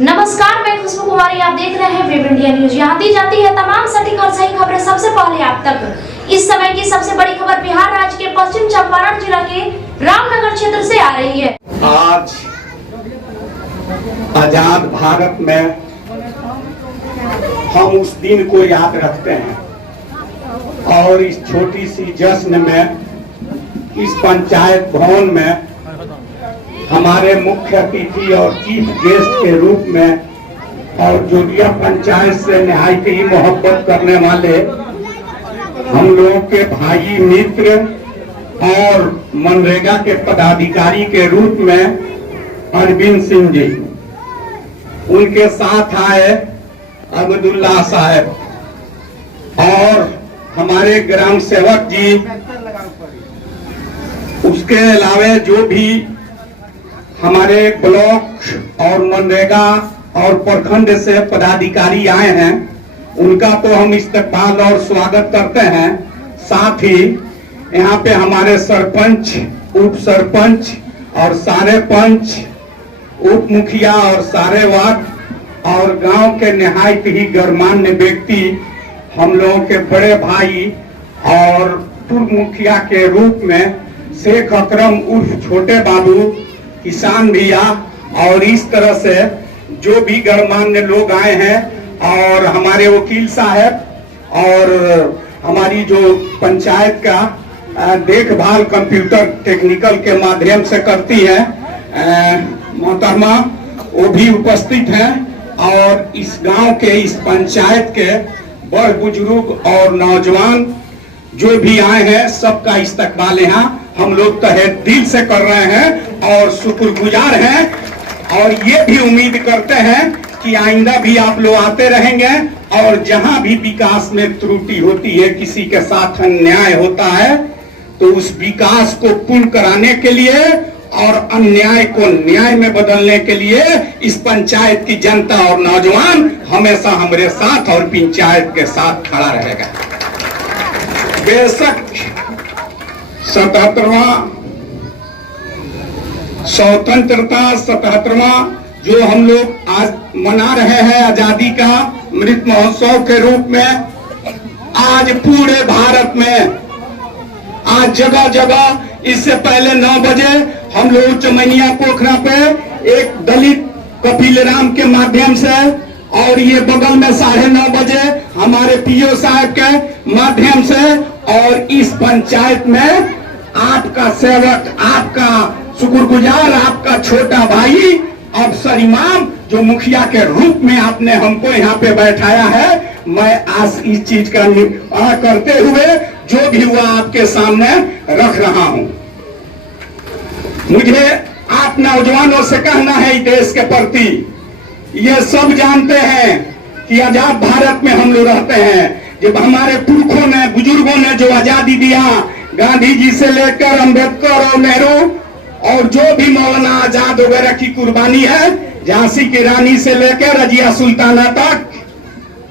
नमस्कार, मैं खुशबू कुमारी। आप देख रहे हैं वेब इंडिया न्यूज। यहाँ दी जाती है तमाम सटीक और सही खबरें सबसे पहले आप तक। इस समय की सबसे बड़ी खबर बिहार राज्य के पश्चिम चंपारण जिला के रामनगर क्षेत्र से आ रही है। आज आजाद भारत में हम उस दिन को याद रखते हैं और इस छोटी सी जश्न में, इस पंचायत भवन में हमारे मुख्य अतिथि और चीफ गेस्ट के रूप में और जोड़िया पंचायत से निहायत ही मोहब्बत करने वाले हम लोगों के भाई मित्र और मनरेगा के पदाधिकारी के रूप में अरविंद सिंह जी, उनके साथ आए अब्दुल्ला साहब और हमारे ग्राम सेवक जी, उसके अलावा जो भी हमारे ब्लॉक और मनरेगा और प्रखंड से पदाधिकारी आए हैं, उनका तो हम इस्तकबाल और स्वागत करते हैं। साथ ही यहाँ पे हमारे सरपंच, उप सरपंच और सारे पंच, उप मुखिया और सारे वार्ड और गांव के निहायत ही गणमान्य व्यक्ति, हम लोगों के बड़े भाई और पूर्व मुखिया के रूप में शेख अकरम उर्फ छोटे बाबू, किसान भैया और इस तरह से जो भी गणमान्य लोग आए हैं, और हमारे वकील साहब और हमारी जो पंचायत का देखभाल कंप्यूटर टेक्निकल के माध्यम से करती है मोहतरमा, वो भी उपस्थित हैं। और इस गांव के, इस पंचायत के बड़ बुजुर्ग और नौजवान जो भी आए हैं, सबका इस्तकबाल यहाँ हम लोग तहे दिल से कर रहे हैं और शुक्रगुजार हैं। और ये भी उम्मीद करते हैं कि आइंदा भी आप लोग आते रहेंगे और जहां भी विकास में त्रुटि होती है, किसी के साथ अन्याय होता है, तो उस विकास को पूर्ण कराने के लिए और अन्याय को न्याय में बदलने के लिए इस पंचायत की जनता और नौजवान हमेशा हमारे साथ और पंचायत के साथ खड़ा रहेगा। बेशक 77वां स्वतंत्रता 77वां जो हम लोग आज मना रहे हैं आजादी का अमृत महोत्सव के रूप में, आज पूरे भारत में आज जगह जगह, इससे पहले 9 बजे हम लोग चमनिया पोखरा पे एक दलित कपिल राम के माध्यम से, और ये बगल में 9:30 बजे हमारे पीओ साहब के माध्यम से, और इस पंचायत में आपका सेवक, आपका शुक्रगुजार, आपका छोटा भाई अफसर इमाम, जो मुखिया के रूप में आपने हमको यहाँ पे बैठाया है, मैं आज इस चीज का निर्वाह करते हुए जो भी हुआ आपके सामने रख रहा हूँ। मुझे आप नौजवानों से कहना है देश के प्रति, ये सब जानते हैं कि आजाद भारत में हम लोग रहते हैं। जब हमारे पुरखों ने, बुजुर्गों ने जो आजादी दिया, गांधी जी से लेकर अम्बेडकर और नेहरू और जो भी मौलाना आजाद वगैरह की कुर्बानी है, झांसी की रानी से लेकर रजिया सुल्ताना तक,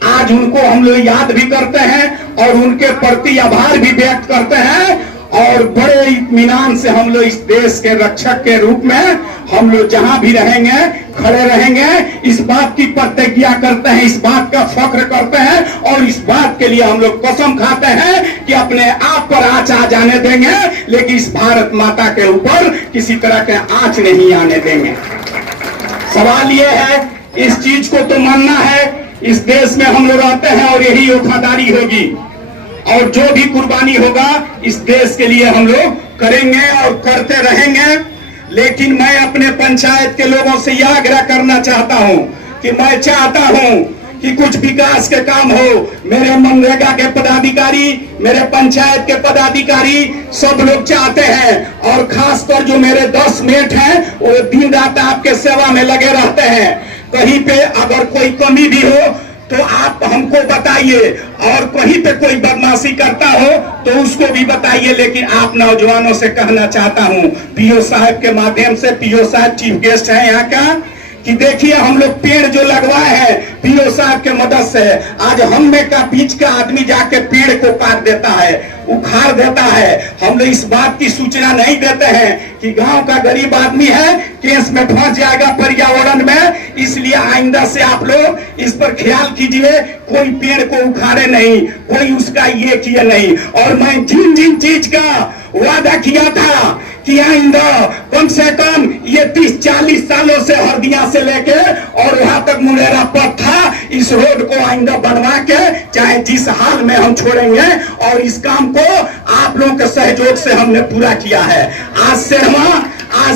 आज उनको हम लोग याद भी करते हैं और उनके प्रति आभार भी व्यक्त करते हैं। और बड़े इत्मीनान से हम लोग इस देश के रक्षक के रूप में हम लोग जहां भी रहेंगे, खड़े रहेंगे, इस बात की प्रतिज्ञा करते हैं, इस बात का फख्र करते हैं और इस बात के लिए हम लोग कसम खाते हैं कि अपने आप पर आंच आ जाने देंगे, लेकिन इस भारत माता के ऊपर किसी तरह के आंच नहीं आने देंगे। सवाल ये है, इस चीज को तो मानना है, इस देश में हम लोग रहते हैं और यही वफादारी होगी और जो भी कुर्बानी होगा इस देश के लिए हम लोग करेंगे और करते रहेंगे। लेकिन मैं अपने पंचायत के लोगों से यह आग्रह करना चाहता हूं कि मैं चाहता हूं कि कुछ विकास के काम हो। मेरे मनरेगा के पदाधिकारी, मेरे पंचायत के पदाधिकारी सब लोग चाहते हैं, और खासकर जो मेरे 10 मेट हैं वो दिन रात आपके सेवा में लगे रहते हैं। कहीं पे अगर कोई कमी भी हो तो आप हमको बताइए, और कहीं पे कोई बदमाशी करता हो तो उसको भी बताइए। लेकिन आप नौजवानों से कहना चाहता हूं, पीओ साहब के माध्यम से, पीओ साहब चीफ गेस्ट हैं यहाँ का, कि देखिए हम लोग पेड़ जो लगवाए हैं पीओ साहब के मदद से, आज हम में का बीच का आदमी जाके पेड़ को काट देता है, उखाड़ देता है। हम लोग इस बात की सूचना नहीं देते हैं कि गांव का गरीब आदमी है, केस में फंस जाएगा पर्यावरण में, इसलिए इसलिए आइंदा से आप लोग इस पर ख्याल कीजिए, कोई पेड़ को उखाड़े नहीं, कोई उसका ये किए नहीं। और मैं जिन जिन चीज का वादा किया था कि आइंदा कम से कम ये 30-40 सालों से हरदिया से लेके और वहां तक मुंडेरा पथ था, इस रोड को आइंदा बनवा के चाहे जिस हाल में हम छोड़ेंगे, और इस काम को आप लोगों के सहयोग से हमने पूरा किया है। आज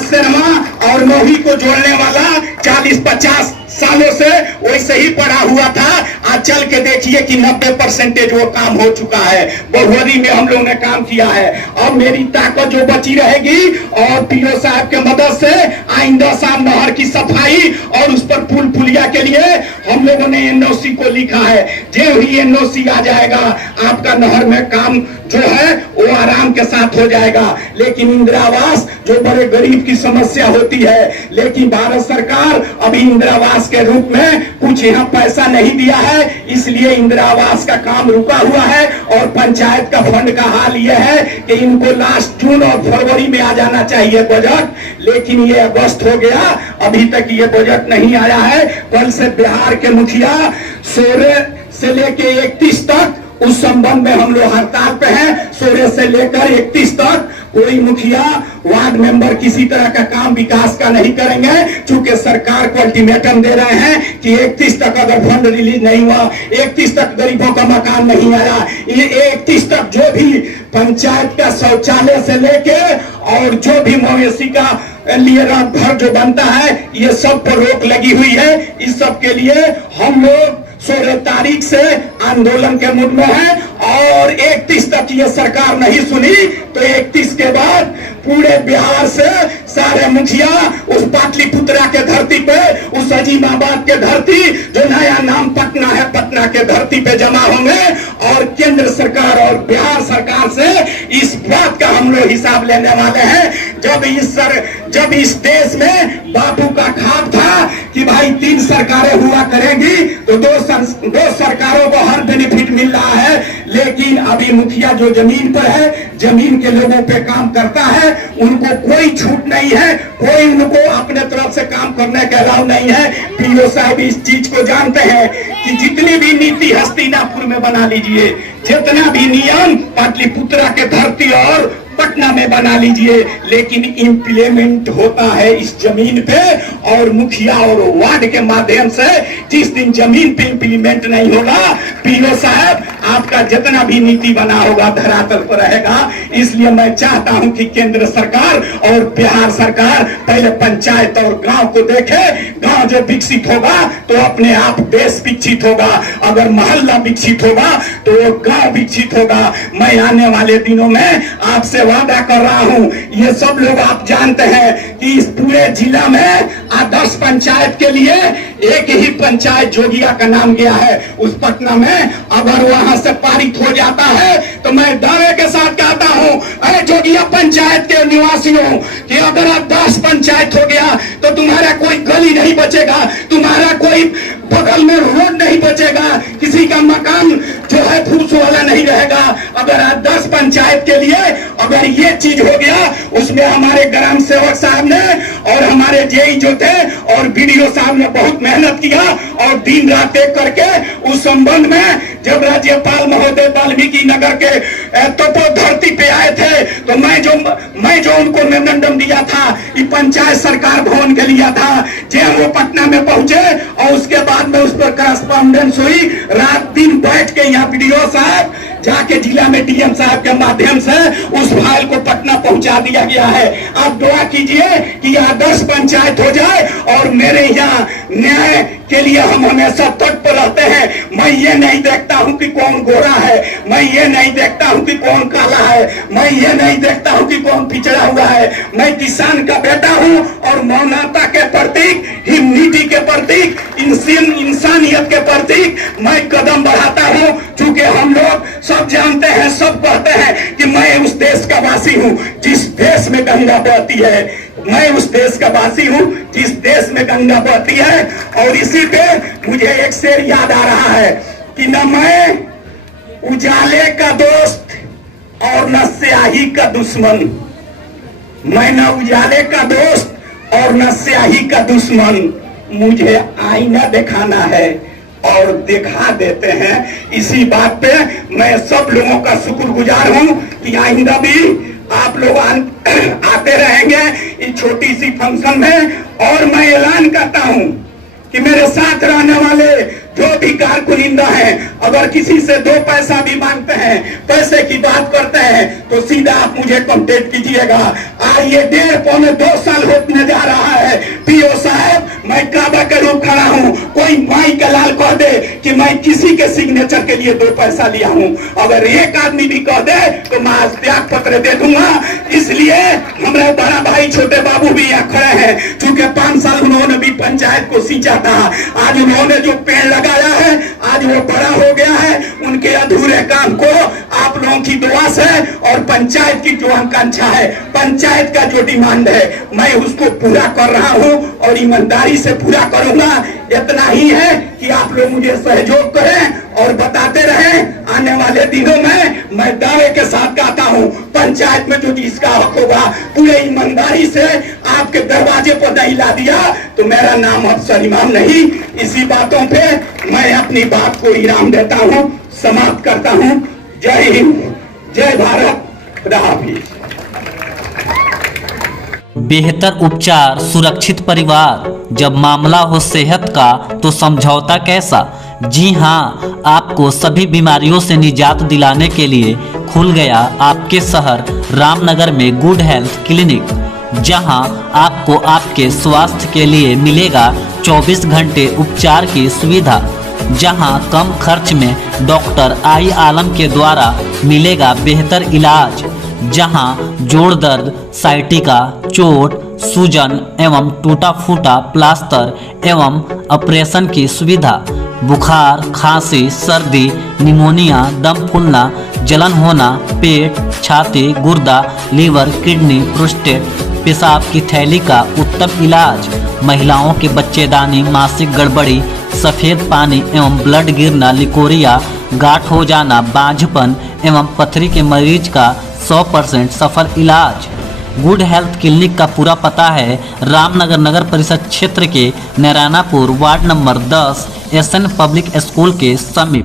सिनेमा और मोही को जोड़ने वाला 40-50 सालों से वैसे ही पड़ा हुआ था। आज चल के देखिए कि 90% वो काम हो चुका है। बहुवरी में हम लोगों ने काम किया है। अब मेरी ताकत जो बची रहेगी और पीओ साहब के मदद से आइंदा शाम नहर की सफाई और उस पर पुल पुलिया के लिए हम लोगों ने एनओसी को लिखा है। जो ही एनओसी आ जाएगा आपका नहर में काम जो है वो आराम के साथ हो जाएगा। लेकिन इंदिरा आवास जो बड़े गरीब की समस्या होती है, लेकिन भारत सरकार अभी इंदिरा आवास के रूप में कुछ यहाँ पैसा नहीं दिया है, इसलिए इंदिरा आवास का काम रुका हुआ है। और पंचायत का फंड का हाल यह है कि इनको लास्ट जून और फरवरी में आ जाना चाहिए बजट, लेकिन ये अगस्त हो गया, अभी तक ये बजट नहीं आया है। कल से बिहार के मुखिया 16 से लेके 31 तक उस संबंध में हम लोग हड़ताल पे हैं। 16 से लेकर 31 तक कोई मुखिया वार्ड मेंबर किसी तरह का काम विकास का नहीं करेंगे, चूंकि सरकार को अल्टीमेटम दे रहे हैं कि 31 तक अगर फंड रिलीज नहीं हुआ, 31 तक गरीबों का मकान नहीं आया, ये 31 तक जो भी पंचायत का शौचालय से लेके और जो भी मवेशी का लिए रात भर जो बनता है, ये सब पर रोक लगी हुई है। इस सब के लिए हम लोग 16 तारीख से आंदोलन के मूड में है और 31 तक ये सरकार नहीं सुनी तो 31 के बाद पूरे बिहार से सारे मुखिया उस पाटलिपुत्रा के धरती पे, उस अजीमाबाद के धरती जो नया नाम पटना है, पटना के धरती पे जमा होंगे और केंद्र सरकार और बिहार सरकार से इस बात का हम लोग हिसाब लेने वाले हैं। जब इस देश में बापू का ख्वाब था कि भाई 3 सरकारें हुआ करेंगी तो दो सरकारों को हर बेनिफिट मिल रहा है, लेकिन अभी मुखिया जो जमीन पर है, जमीन के लोगों पे काम करता है, उनको कोई छूट नहीं है, कोई उनको अपने तरफ से काम करने का अलाउ नहीं है। पीओ साहब इस चीज को जानते हैं कि जितनी भी नीति हस्तिनापुर में बना लीजिए, जितना भी नियम पाटलिपुत्रा के धरती और पटना में बना लीजिए, लेकिन इम्प्लीमेंट होता है इस जमीन पे और मुखिया और वार्ड के माध्यम से। जिस दिन जमीन पे इम्प्लीमेंट नहीं होगा, पीओ साहब आपका जितना भी नीति बना होगा धरातल पर रहेगा। इसलिए मैं चाहता हूं कि केंद्र सरकार और बिहार सरकार पहले पंचायत और गांव को देखे। गांव जब विकसित होगा तो अपने आप देश विकसित होगा, अगर मोहल्ला विकसित होगा तो गांव विकसित होगा। मैं आने वाले दिनों में आपसे वादा कर रहा हूं, ये सब लोग आप जानते हैं कि इस पूरे जिला में आदर्श पंचायत के लिए एक ही पंचायत जोगिया का नाम गया है उस पटना में। अगर वहां से पारित हो जाता है तो मैं दावे के साथ कहता हूं, अरे जोगिया पंचायत के निवासियों कि अगर आदर्श पंचायत हो गया तो तुम्हारा कोई गली नहीं बचेगा, तुम्हारा कोई बगल में रोड नहीं बचेगा, किसी का मकान जो है फूस वाला नहीं रहेगा। अगर 10 पंचायत के लिए अगर ये चीज हो गया, उसमें हमारे ग्राम सेवक साहब ने और हमारे जेई जो थे और बीडीओ साहब ने बहुत मेहनत किया और दिन रात एक करके उस संबंध में जब राज्यपाल महोदय वाल्मीकि नगर के तपो धरती पे आए थे तो मैं जो उनको मेमोरेंडम दिया था कि पंचायत सरकार भवन के लिया था, जब वो पटना में पहुंचे और उसके बाद में उस पर करस्पॉन्डेंस हुई, रात दिन बैठ के यहाँ बीडीओ साहब जाके जिला में डीएम साहब के माध्यम से उस फाइल को पटना पहुंचा दिया गया है। आप दुआ कीजिए कि आदर्श पंचायत हो जाए और मेरे यहाँ न्याय के लिए हम हमेशा तत्पर रहते हैं। मैं ये नहीं देखता हूँ कि कौन गोरा है, मैं ये नहीं देखता हूँ कि कौन काला है, मैं ये नहीं देखता हूँ कि कौन पिछड़ा हुआ है। मैं किसान का बेटा हूँ और मानवता के प्रतीक, ह्यूमैनिटी के प्रतीक, इंसानियत के प्रतीक मैं कदम बढ़ाता हूँ। चूंकि हम लोग सब जानते हैं, सब कहते हैं कि मैं उस देश का वासी हूँ जिस देश में गंगा बहती है, मैं उस देश का वासी हूँ जिस देश में गंगा बहती है। और इसी पे मुझे एक शेर याद आ रहा है कि न मैं उजाले का दोस्त और न स्याही का दुश्मन, मैं न उजाले का दोस्त और न स्याही का दुश्मन, मुझे आईना दिखाना है और दिखा देते हैं। इसी बात पे मैं सब लोगों का शुक्रगुजार हूं कि आइंदा भी आप लोग आते रहेंगे इस छोटी सी फंक्शन में। और मैं ऐलान करता हूं कि मेरे साथ रहने वाले जो भी कारकुनिंदा हैं, अगर किसी से 2 पैसा भी मांगते हैं, पैसे की बात करते हैं, तो सीधा आप मुझे कांटेक्ट कीजिएगा। आज ये 1.5-2 साल होने जा रहा है। पीओ साहब, मैं काबा के रूप खड़ा हूँ। कोई माई का लाल कह दे कि मैं किसी के सिग्नेचर के लिए 2 पैसा लिया हूँ, अगर एक आदमी भी कह दे तो मैं आज त्याग पत्र दे दूंगा। इसलिए हमारे बड़ा भाई छोटे बाबू भी यहाँ खड़े हैं। चूंकि 5 साल उन्होंने भी पंचायत को सींचा था, आज उन्होंने जो पेड़ लगाया है आज वो बड़ा हो गया है। उनके अधूरे काम को आप लोगों की दुआ से और पंचायत की जो आकांक्षा है, पंचायत का जो डिमांड है, मैं उसको पूरा कर रहा हूं और ईमानदारी से पूरा करूंगा। इतना ही है कि आप लोग मुझे सहयोग करें और बताते रहें। आने वाले दिनों में मैं दावे के साथ कहता हूं, पंचायत में जो जिसका हक होगा पूरे ईमानदारी से आपके दरवाजे पर नहीं ला दिया तो मेरा नाम अफसर इमाम नहीं। इसी बातों पे मैं अपनी बात को इनाम देता हूं, समाप्त करता हूं। जय हिंद, जय भारत, खुदा हाफिज। बेहतर उपचार, सुरक्षित परिवार। जब मामला हो सेहत का तो समझौता कैसा। जी हाँ, आपको सभी बीमारियों से निजात दिलाने के लिए खुल गया आपके शहर रामनगर में गुड हेल्थ क्लिनिक, जहां आपको आपके स्वास्थ्य के लिए मिलेगा 24 घंटे उपचार की सुविधा, जहां कम खर्च में डॉक्टर आई आलम के द्वारा मिलेगा बेहतर इलाज, जहां जोड़ दर्द, साइटिका, चोट, सूजन एवं टूटा फूटा प्लास्टर एवं ऑपरेशन की सुविधा, बुखार, खांसी, सर्दी, निमोनिया, दम फूलना, जलन होना, पेट, छाती, गुर्दा, लीवर, किडनी, प्रोस्टेट, पेशाब की थैली का उत्तम इलाज, महिलाओं के बच्चेदानी, मासिक गड़बड़ी, सफ़ेद पानी एवं ब्लड गिरना, लिकोरिया, गांठ हो जाना, बांझपन एवं पथरी के मरीज का 100% सफल इलाज। गुड हेल्थ क्लिनिक का पूरा पता है रामनगर नगर परिषद क्षेत्र के Nairanapur ward number 10 SN public school के समीप।